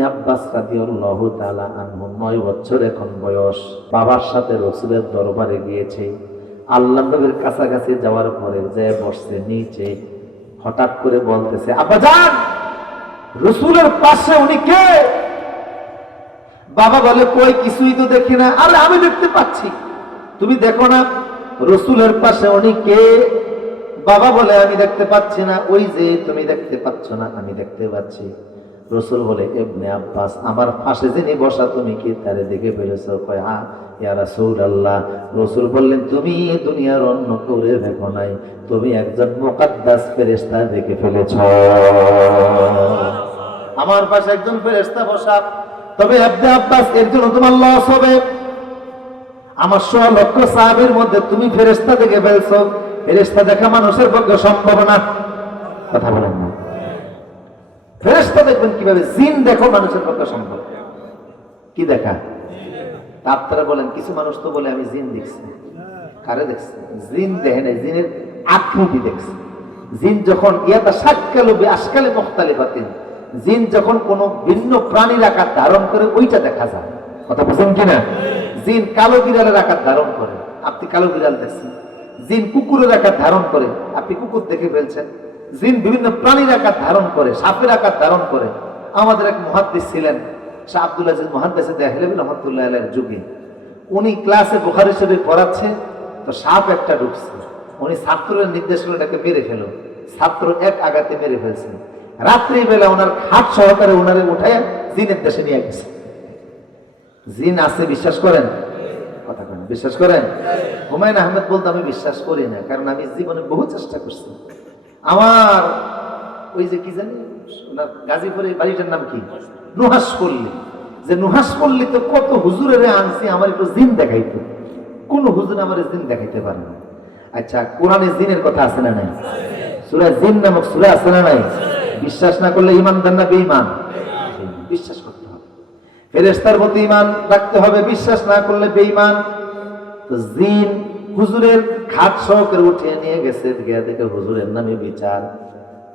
ইবনে আব্বাস রাদিয়াল্লাহু তাআলা আনহু বছর এখন বয়স। বাবার সাথে দরবারে গিয়েছে। নবীর কাছাকাছি যাওয়ার পরে যে বসছে নিচে, হঠাৎ করে বলতেছে, আব্বা যান! রসুলের পাশে উনি কে? বাবা বলে, কই, কিছুই তো দেখি না। আরে, আমি দেখতে পাচ্ছি। তুমি দেখো না, রসুলের পাশে উনি কে? বাবা বলে, আমি দেখতে পাচ্ছি না। ওই যে, তুমি দেখতে পাচ্ছ না, আমি দেখতে পাচ্ছি। রসুল বলে এবনে আব্বাস, আমার পাশে যিনি বসা, তুমি কি তারে দেখে ফেলেছো? কয় হ্যাঁ ইয়া রাসূল আল্লাহ রসুল বললেন, তুমি দুনিয়ার অন্য করে দেখো নাই, তুমি একজন মুকাদ্দাস ফেরেশতা দেখে ফেলেছ। আমার পাশে একজন ফেরেশতা বসা, তবে আব্দে আব্বাস, এর জন্য তোমার লস হবে। আমার শ লক্ষ সাহাবের মধ্যে তুমি ফেরেশতা দেখে ফেলছো। ফেরেশতা দেখা মানুষের পক্ষে সম্ভব না। কথা বলেন না। ফেরেশতা দেখবেন কীভাবে জিন দেখো মানুষের পক্ষে সম্ভব। কি দেখা? আপনারা বলেন, কিছু মানুষ তো বলে, আমি জিন দেখছি। কারে দেখছি? জিন দেখে নাই, জিনের আকৃতি দেখছি। জিন যখন ইয়াতা সাক্কালু বি আসকালে মুখতালিফাতিন। জিন যখন কোনো ভিন্ন প্রাণীর আকার ধারণ করে, ওইটা দেখা যায়। কথা বুঝেন কিনা? জিন কালো বিড়ালের আকার ধারণ করে। আপনি কালো বিড়াল দেখছেন। জিন কুকুরের আকার ধারণ করে। আপনি কুকুর দেখে ফেলছেন। জিন বিভিন্ন প্রাণীর আকার ধারণ করে সাপের আকার ধারণ করে। আমাদের এক মহাদ্দিস ছিলেন শাহ আব্দুল আজিজ মহাদ্দেশে দেহলেবুল রহমতুল্লাহ আলের যুগে। উনি ক্লাসে বুখারি শরীফ পড়াচ্ছে তো সাপ একটা ঢুকছে। উনি ছাত্রের নির্দেশ করে এটাকে মেরে ফেলো। ছাত্র এক আঘাতে মেরে ফেলছে। রাত্রিবেলা ওনার খাট সহকারে ওনারে উঠায় জিনের দেশে নিয়ে গেছে। জিন আছে বিশ্বাস করেন? কথা কেন বিশ্বাস করেন? হুমায়ুন আহমেদ বলতে আমি বিশ্বাস করি না কারণ আমি জীবনে বহু চেষ্টা করছি। আমার, ওই যে কি জানি, ওনার গাজীপুরের বাড়িটার নাম কি? নুহাস পল্লী। যে নুহাস পল্লী তো কত হুজুরের আনছি, আমার একটু জিন দেখাইতো। কোন হুজুর আমার জিন দেখাইতে পারে না। আচ্ছা কোরআনে জিনের কথা আছে না নাই? সুরা জিন নামক সুরা আছে না নাই? বিশ্বাস না করলে ইমানদার না বেঈমান? বিশ্বাস করতে হবে। ফেরেস্তার প্রতি ইমান রাখতে হবে, বিশ্বাস না করলে বেঈমান? তো জিন হুজুরের খাট সহকারে উঠিয়ে নিয়ে গেছে, গিয়ে দেখে হুজুরের নামে বিচার।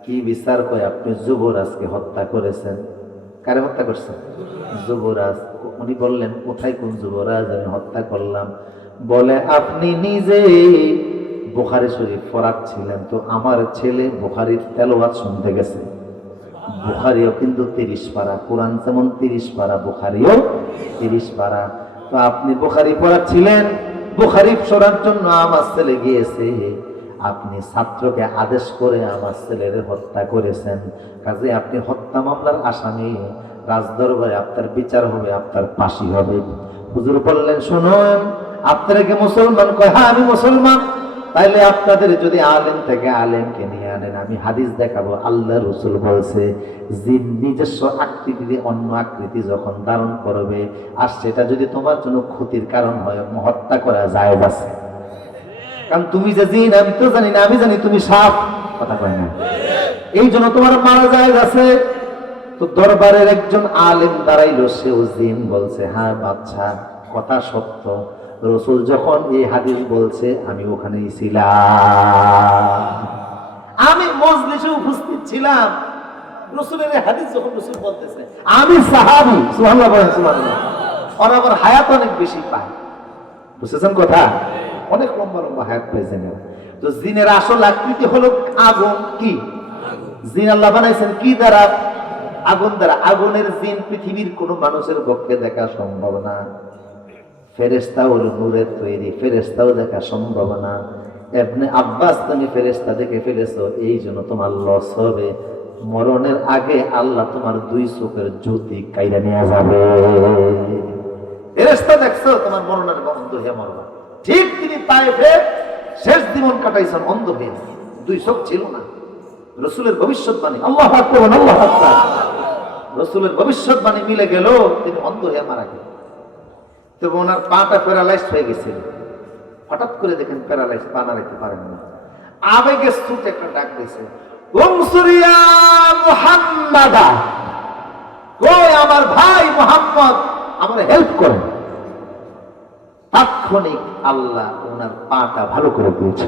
কি বিচার কয়, আপনি যুবরাজকে হত্যা করেছেন। কারে হত্যা করছেন? যুবরাজ। উনি বললেন, কোথায় কোন যুবরাজ? আমি হত্যা করলাম। বলে, আপনি নিজে বুখারি শরীফ ছিলেন, তো আমার ছেলে বুখারির তেলোয়াত শুনতে গেছে। বুখারিও কিন্তু তিরিশ পারা, কোরআন যেমন তিরিশ পারা, বুখারিও তিরিশ পারা। তো আপনি বুখারি পড়াচ্ছিলেন বুখারি সরার জন্য আমার ছেলে গিয়েছে। আপনি ছাত্রকে আদেশ করে আমার ছেলের হত্যা করেছেন। কাজে আপনি হত্যা মামলার আসামি। রাজদরবারে আপনার বিচার হবে, আপনার ফাঁসি হবে। হুজুর বললেন, শুনুন, আপনারা কি মুসলমান? কয় হ্যাঁ আমি মুসলমান। তাইলে আপনাদের যদি আলেম থেকে আলেমকে নিয়ে আনেন, আমি হাদিস দেখাবো। আল্লাহ রসুল বলছে, জিন নিজস্ব আকৃতি অন্য আকৃতি যখন ধারণ করবে, আর সেটা যদি তোমার জন্য ক্ষতির কারণ হয় হত্যা করা যায় আছে। কারণ তুমি যে জিন, আমি তো জানি না, আমি জানি তুমি সাপ। কথা কয় না। এই জন্য তোমার মারা যায় আছে। তো দরবারের একজন আলেম দাঁড়াইলো, সেও জিন বলছে হ্যাঁ বাচ্চা, কথা সত্য। রসুল যখন এই হাদিস বলছে, আমি ওখানেই ছিলাম। আমি মজলিসে উপস্থিত ছিলাম। রসুলের হাদিস যখন রসুল বলতেছে, আমি সাহাবি। সুবহানাল্লাহ বলেন, সুবহানাল্লাহ। ওরা হায়াত অনেক বেশি পায়। বুঝতেছেন কথা? অনেক লম্বা লম্বা হায়াত পেয়েছেন এরা। তো জিনের আসল আকৃতি হলো আগুন কি? জিন আল্লাহ বানাইছেন কি দ্বারা? আগুন দ্বারা। আগুনের জিন পৃথিবীর কোন মানুষের পক্ষে দেখা সম্ভব না। ফেরেস্তাও নূরের তৈরি ফেরেস্তাও দেখা সম্ভব না। এমনি আব্বাস তুমি ফেরেস্তা দেখে ফেলেছো, এই জন্য তোমার লস হবে। মরণের আগে আল্লাহ তোমার দুই চোখের জ্যোতি কাইরা নিয়ে যাবে। ফেরেস্তা দেখছ, তোমার মরণের মরবা। ঠিক তিনি শেষ জীবন কাটাইছেন অন্ধ হয়ে দুই চোখ ছিল না। রসুলের ভবিষ্যৎবাণী, আল্লাহ আল্লাহ রসুলের ভবিষ্যৎবাণী মিলে গেল, তিনি অন্ধ হয়ে মারা গেলেন। তবে ওনার পাটা প্যারালাইজ হয়ে গেছে। হঠাৎ করে দেখেন প্যারালাইজ পা নাড়াইতে পারেন না। আবেগে স্তুত একটা ডাক দিয়েছে আমার ভাই মোহাম্মদ, আমার হেল্প করেন। তাৎক্ষণিক আল্লাহ ওনার পাটা ভালো করে দিয়েছে